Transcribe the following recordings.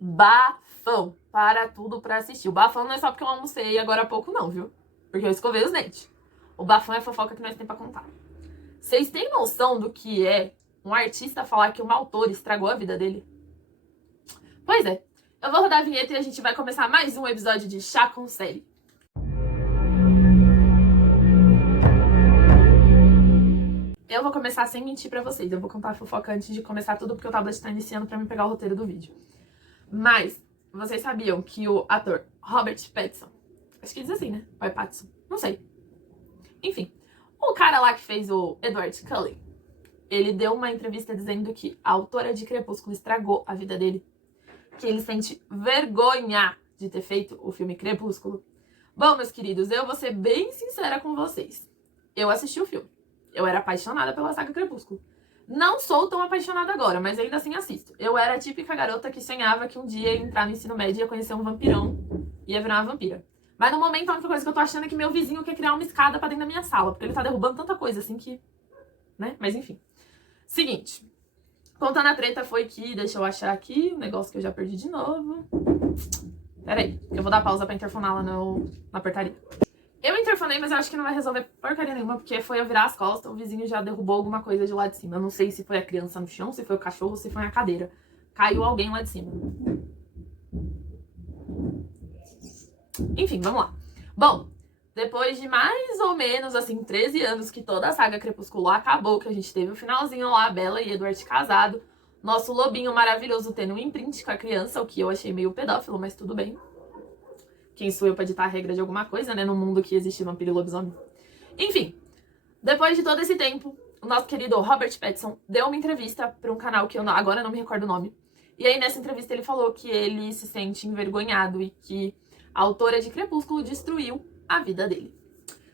Bafão. Para tudo pra assistir. O bafão não é só porque eu almocei agora há pouco, não, viu? Porque eu escovei os dentes. O bafão é a fofoca que nós temos pra contar. Vocês têm noção do que é um artista falar que uma autora estragou a vida dele? Pois é. Eu vou rodar a vinheta e a gente vai começar mais um episódio de Chá com Série. Eu vou começar sem mentir pra vocês. Eu vou contar a fofoca antes de começar tudo, porque o tablet tá iniciando pra me pegar o roteiro do vídeo. Mas, vocês sabiam que o ator Robert Pattinson, acho que diz assim, né? Ou é Pattinson? Não sei. Enfim, o cara lá que fez o Edward Cullen, ele deu uma entrevista dizendo que a autora de Crepúsculo estragou a vida dele. Que ele sente vergonha de ter feito o filme Crepúsculo. Bom, meus queridos, eu vou ser bem sincera com vocês. Eu assisti o filme. Eu era apaixonada pela saga Crepúsculo. Não sou tão apaixonada agora, mas ainda assim assisto. Eu era a típica garota que sonhava que um dia ia entrar no ensino médio e ia conhecer um vampirão. Ia virar uma vampira. Mas no momento a única coisa que eu tô achando é que meu vizinho quer criar uma escada pra dentro da minha sala. Porque ele tá derrubando tanta coisa assim que... né? Mas enfim. Seguinte. Contando a treta foi que... deixa eu achar aqui o negócio que eu já perdi de novo. Pera aí. Eu vou dar pausa pra interfonar lá na portaria. Eu interfonei, mas eu acho que não vai resolver porcaria nenhuma, porque foi eu virar as costas, o vizinho já derrubou alguma coisa de lá de cima. Eu não sei se foi a criança no chão, se foi o cachorro, se foi a cadeira. Caiu alguém lá de cima. Enfim, vamos lá. Bom, depois de mais ou menos, assim, 13 anos que toda a saga Crepúsculo acabou, que a gente teve o finalzinho lá, a Bella e Edward casado, nosso lobinho maravilhoso tendo um imprint com a criança, o que eu achei meio pedófilo, mas tudo bem. Quem sou eu pra ditar a regra de alguma coisa, né? No mundo que existe vampiro e lobisomem. Enfim, depois de todo esse tempo, o nosso querido Robert Pattinson deu uma entrevista pra um canal que eu agora não me recordo o nome. E aí, nessa entrevista, ele falou que ele se sente envergonhado e que a autora de Crepúsculo destruiu a vida dele.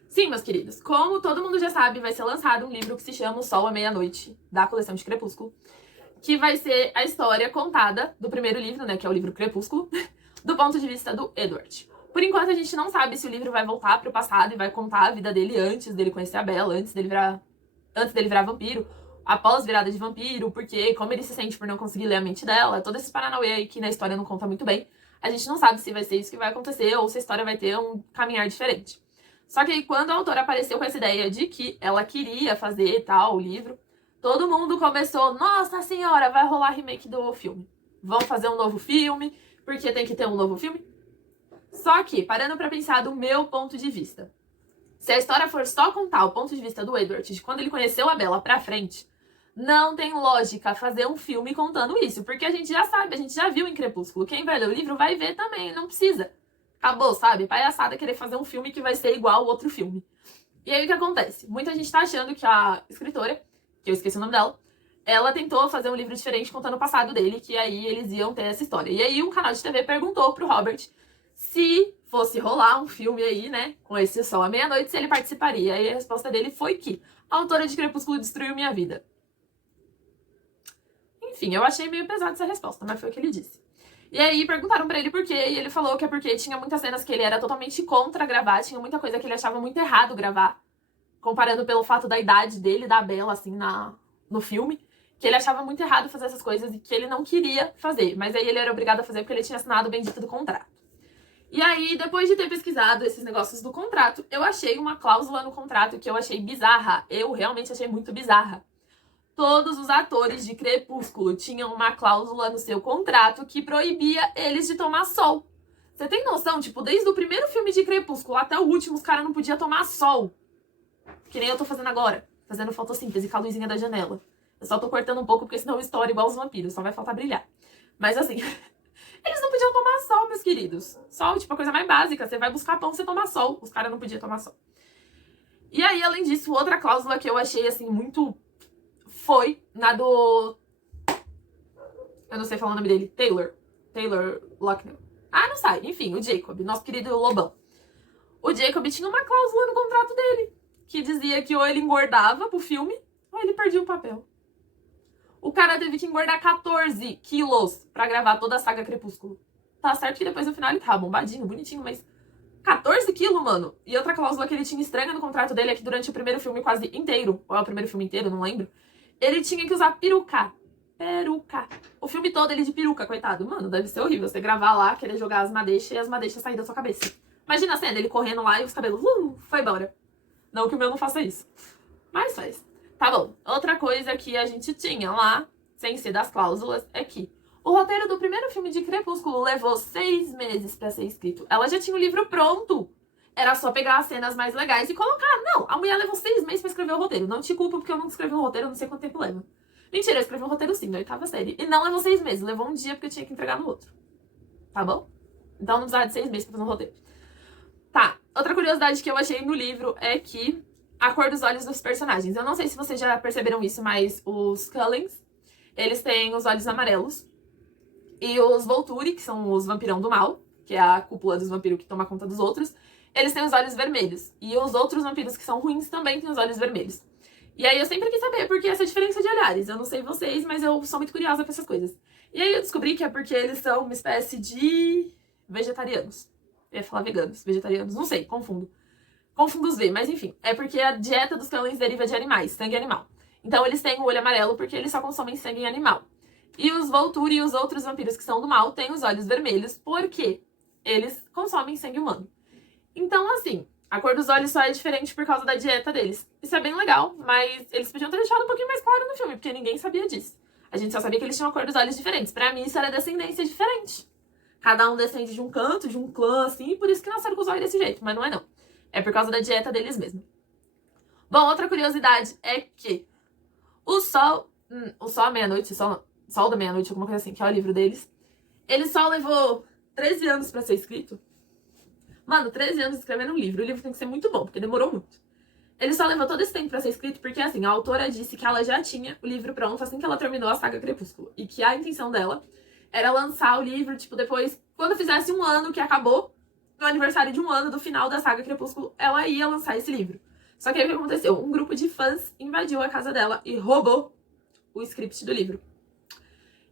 Sim, meus queridos, como todo mundo já sabe, vai ser lançado um livro que se chama O Sol à Meia-Noite, da coleção de Crepúsculo, que vai ser a história contada do primeiro livro, né? Que é o livro Crepúsculo, do ponto de vista do Edward. Por enquanto, a gente não sabe se o livro vai voltar pro passado e vai contar a vida dele antes dele conhecer a Bella, antes dele virar vampiro, após virada de vampiro, porque como ele se sente por não conseguir ler a mente dela, todo esse paranauê aí que na história não conta muito bem, a gente não sabe se vai ser isso que vai acontecer ou se a história vai ter um caminhar diferente. Só que aí, quando a autora apareceu com essa ideia de que ela queria fazer tal o livro, todo mundo começou, nossa senhora, vai rolar remake do filme. Vão fazer um novo filme, porque tem que ter um novo filme. Só que, parando pra pensar do meu ponto de vista, se a história for só contar o ponto de vista do Edward de quando ele conheceu a Bella pra frente, não tem lógica fazer um filme contando isso, porque a gente já sabe, a gente já viu em Crepúsculo. Quem vai ler o livro vai ver também, não precisa. Acabou, sabe? Palhaçada querer fazer um filme que vai ser igual ao outro filme. E aí o que acontece? Muita gente tá achando que a escritora, que eu esqueci o nome dela, ela tentou fazer um livro diferente contando o passado dele, que aí eles iam ter essa história. E aí um canal de TV perguntou pro Robert se fosse rolar um filme aí, né, com esse Sol à Meia-Noite, se ele participaria. E a resposta dele foi que a autora de Crepúsculo destruiu minha vida. Enfim, eu achei meio pesada essa resposta, mas foi o que ele disse. E aí perguntaram pra ele por quê, e ele falou que é porque tinha muitas cenas que ele era totalmente contra gravar, tinha muita coisa que ele achava muito errado gravar, comparando pelo fato da idade dele, da Bella, assim, no filme, que ele achava muito errado fazer essas coisas e que ele não queria fazer, mas aí ele era obrigado a fazer porque ele tinha assinado o bendito do contrato. E aí, depois de ter pesquisado esses negócios do contrato, eu achei uma cláusula no contrato que eu achei bizarra. Eu realmente achei muito bizarra. Todos os atores de Crepúsculo tinham uma cláusula no seu contrato que proibia eles de tomar sol. Você tem noção? Tipo, desde o primeiro filme de Crepúsculo até o último, os caras não podiam tomar sol. Que nem eu tô fazendo agora. Fazendo fotossíntese com a luzinha da janela. Eu só tô cortando um pouco porque senão eu estouro igual os vampiros. Só vai faltar brilhar. Mas assim... eles não podiam tomar sol, meus queridos. Sol, tipo, a coisa mais básica. Você vai buscar pão, você toma sol. Os caras não podiam tomar sol. E aí, além disso, outra cláusula que eu achei, assim, muito... foi na do... eu não sei falar o nome dele. Taylor Lautner. Ah, não sai. Enfim, o Jacob, nosso querido lobão. O Jacob tinha uma cláusula no contrato dele. Que dizia que ou ele engordava pro filme, ou ele perdia o papel. O cara teve que engordar 14 quilos pra gravar toda a saga Crepúsculo. Tá certo que depois no final ele tava bombadinho, bonitinho, mas 14 quilos, mano. E outra cláusula que ele tinha estranha no contrato dele é que durante o primeiro filme quase inteiro, ou é o primeiro filme inteiro, não lembro, ele tinha que usar peruca. peruca. O filme todo ele de peruca, coitado. Mano, deve ser horrível você gravar lá, querer jogar as madeixas e as madeixas saírem da sua cabeça. Imagina a cena, ele correndo lá e os cabelos, foi embora. Não que o meu não faça isso. Mas faz. Tá bom. Outra coisa que a gente tinha lá, sem ser das cláusulas, é que o roteiro do primeiro filme de Crepúsculo levou 6 meses pra ser escrito. Ela já tinha o livro pronto. Era só pegar as cenas mais legais e colocar. Não, a mulher levou 6 meses pra escrever o roteiro. Não te culpo porque eu não escrevi um roteiro, eu não sei quanto tempo leva. Mentira, eu escrevi um roteiro sim, na 8ª série. E não levou 6 meses, levou um dia porque eu tinha que entregar no outro. Tá bom? Então não precisava de 6 meses pra fazer um roteiro. Tá, outra curiosidade que eu achei no livro é que a cor dos olhos dos personagens. Eu não sei se vocês já perceberam isso, mas os Cullens, eles têm os olhos amarelos. E os Volturi, que são os vampirão do mal, que é a cúpula dos vampiros que toma conta dos outros, eles têm os olhos vermelhos. E os outros vampiros que são ruins também têm os olhos vermelhos. E aí eu sempre quis saber por que essa diferença de olhares. Eu não sei vocês, mas eu sou muito curiosa pra essas coisas. E aí eu descobri que é porque eles são uma espécie de vegetarianos. Eu ia falar veganos, vegetarianos, não sei, confundo. Confundo os V, mas enfim. É porque a dieta dos Cullens deriva de animais, sangue animal. Então eles têm o olho amarelo porque eles só consomem sangue animal. E os Volturi e os outros vampiros que são do mal têm os olhos vermelhos porque eles consomem sangue humano. Então, assim, a cor dos olhos só é diferente por causa da dieta deles. Isso é bem legal, mas eles podiam ter deixado um pouquinho mais claro no filme, porque ninguém sabia disso. A gente só sabia que eles tinham a cor dos olhos diferentes. Pra mim, isso era descendência diferente. Cada um descende de um canto, de um clã, assim, e por isso que nasceram com os olhos desse jeito. Mas não é, não. É por causa da dieta deles mesmo. Bom, outra curiosidade é que o Sol à Meia-Noite, Sol da Meia-Noite, alguma coisa assim, que é o livro deles, ele só levou 13 anos pra ser escrito. Mano, 13 anos escrevendo um livro. O livro tem que ser muito bom, porque demorou muito. Ele só levou todo esse tempo pra ser escrito porque, assim, a autora disse que ela já tinha o livro pronto assim que ela terminou a saga Crepúsculo. E que a intenção dela era lançar o livro, tipo, depois, quando fizesse um ano que acabou, no aniversário de um ano do final da saga Crepúsculo, ela ia lançar esse livro. Só que aí o que aconteceu? Um grupo de fãs invadiu a casa dela e roubou o script do livro.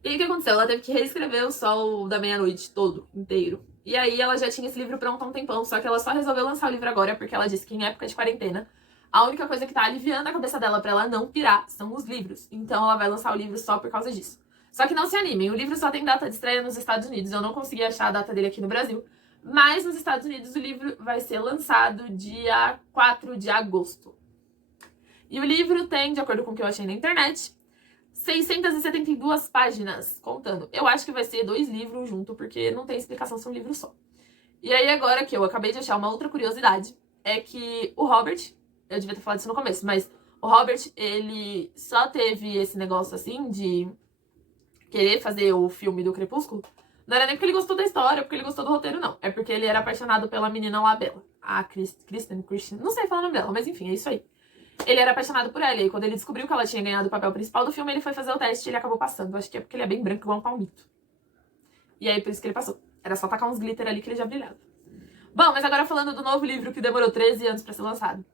E aí o que aconteceu? Ela teve que reescrever o Sol da Meia-Noite todo, inteiro. E aí ela já tinha esse livro pronto há um tempão, só que ela só resolveu lançar o livro agora porque ela disse que em época de quarentena, a única coisa que tá aliviando a cabeça dela pra ela não pirar são os livros. Então ela vai lançar o livro só por causa disso. Só que não se animem, o livro só tem data de estreia nos Estados Unidos. Eu não consegui achar a data dele aqui no Brasil. Mas nos Estados Unidos o livro vai ser lançado dia 4 de agosto. E o livro tem, de acordo com o que eu achei na internet, 672 páginas, contando. Eu acho que vai ser 2 livros junto, porque não tem explicação se é um livro só. E aí agora que eu acabei de achar uma outra curiosidade, é que o Robert, eu devia ter falado isso no começo, mas o Robert, ele só teve esse negócio assim de querer fazer o filme do Crepúsculo. Não era nem porque ele gostou da história, porque ele gostou do roteiro, não. É porque ele era apaixonado pela menina lá, Bella. A Kristen, não sei falar o nome dela, mas enfim, é isso aí. Ele era apaixonado por ela, e aí quando ele descobriu que ela tinha ganhado o papel principal do filme, ele foi fazer o teste e ele acabou passando. Acho que é porque ele é bem branco, igual um palmito. E aí, por isso que ele passou. Era só tacar uns glitter ali que ele já brilhava. Bom, mas agora falando do novo livro que demorou 13 anos pra ser lançado.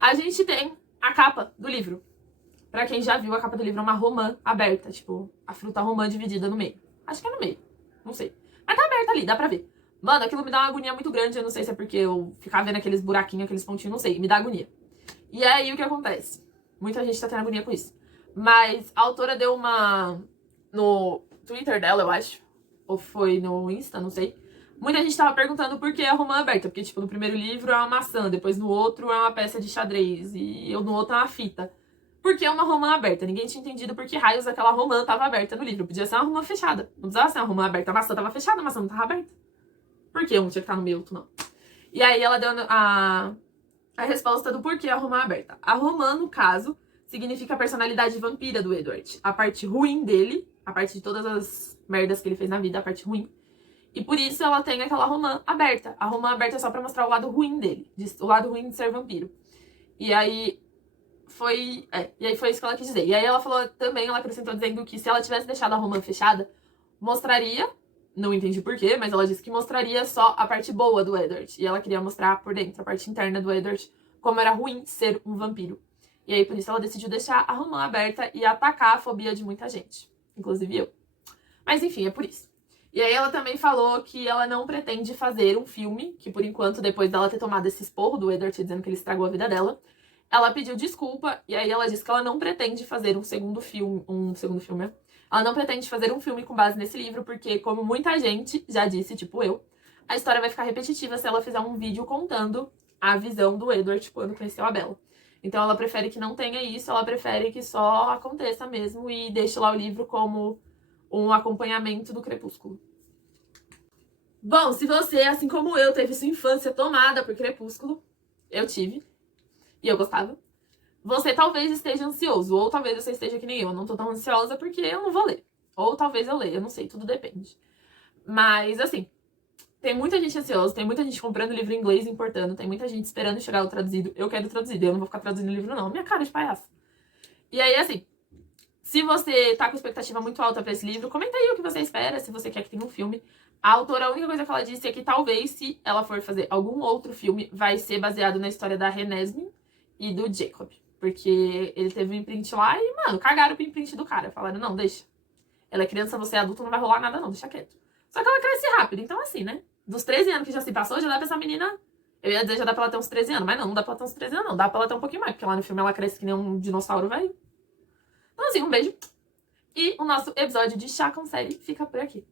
A gente tem a capa do livro. Pra quem já viu, a capa do livro é uma romã aberta, tipo, a fruta romã dividida no meio. Acho que é no meio, não sei. Mas tá aberta ali, dá pra ver. Mano, aquilo me dá uma agonia muito grande, eu não sei se é porque eu ficava vendo aqueles buraquinhos, aqueles pontinhos, não sei, me dá agonia. E aí, o que acontece? Muita gente tá tendo agonia com isso. Mas a autora deu uma... no Twitter dela, eu acho, ou foi no Insta, não sei. Muita gente tava perguntando por que a romã aberta. Porque, tipo, no primeiro livro é uma maçã, depois no outro é uma peça de xadrez, e no outro é uma fita. Por que uma romã aberta? Ninguém tinha entendido por que raios aquela romã tava aberta no livro. Podia ser uma romã fechada. Não precisava ser uma romã aberta. A maçã tava fechada, a maçã não tava aberta. Por que um tinha que estar no meio, outro não? E aí ela deu a resposta do porquê a romã aberta. A romã, no caso, significa a personalidade vampira do Edward. A parte ruim dele, a parte de todas as merdas que ele fez na vida, a parte ruim. E por isso ela tem aquela romã aberta. A romã aberta é só pra mostrar o lado ruim dele. O lado ruim de ser vampiro. E aí foi isso que ela quis dizer. E aí ela falou também, ela acrescentou dizendo que se ela tivesse deixado a romã fechada, mostraria, não entendi porquê, mas ela disse que mostraria só a parte boa do Edward. E ela queria mostrar por dentro, a parte interna do Edward, como era ruim ser um vampiro. E aí por isso ela decidiu deixar a romã aberta e atacar a fobia de muita gente. Inclusive eu. Mas enfim, é por isso. E aí ela também falou que ela não pretende fazer um filme, que por enquanto, depois dela ter tomado esse esporro do Edward dizendo que ele estragou a vida dela, ela pediu desculpa e aí ela disse que ela não pretende fazer um segundo filme, né? Ela não pretende fazer um filme com base nesse livro, porque, como muita gente já disse, tipo eu, a história vai ficar repetitiva se ela fizer um vídeo contando a visão do Edward quando conheceu a Bella. Então ela prefere que não tenha isso, ela prefere que só aconteça mesmo e deixe lá o livro como um acompanhamento do Crepúsculo. Bom, se você, assim como eu, teve sua infância tomada por Crepúsculo, eu tive, e eu gostava, você talvez esteja ansioso, ou talvez você esteja que nem eu não tô tão ansiosa porque eu não vou ler. Ou talvez eu leia, eu não sei, tudo depende. Mas, assim, tem muita gente ansiosa, tem muita gente comprando livro em inglês e importando, tem muita gente esperando chegar o traduzido. Eu quero traduzido, eu não vou ficar traduzindo livro não, minha cara de palhaço. E aí, assim, se você tá com expectativa muito alta pra esse livro, comenta aí o que você espera, se você quer que tenha um filme. A autora, a única coisa que ela disse é que talvez, se ela for fazer algum outro filme, vai ser baseado na história da Renesmee e do Jacob. Porque ele teve um imprint lá e, mano, cagaram pro imprint do cara. Falaram, não, deixa. Ela é criança, você é adulto, não vai rolar nada não, deixa quieto. Só que ela cresce rápido, então assim, né? Dos 13 anos que já se passou, já dá pra essa menina... Eu ia dizer, já dá pra ela ter uns 13 anos, mas não dá pra ela ter uns 13 anos não. Dá pra ela ter um pouquinho mais, porque lá no filme ela cresce que nem um dinossauro, velho. Então assim, um beijo. E o nosso episódio de Chá com Série fica por aqui.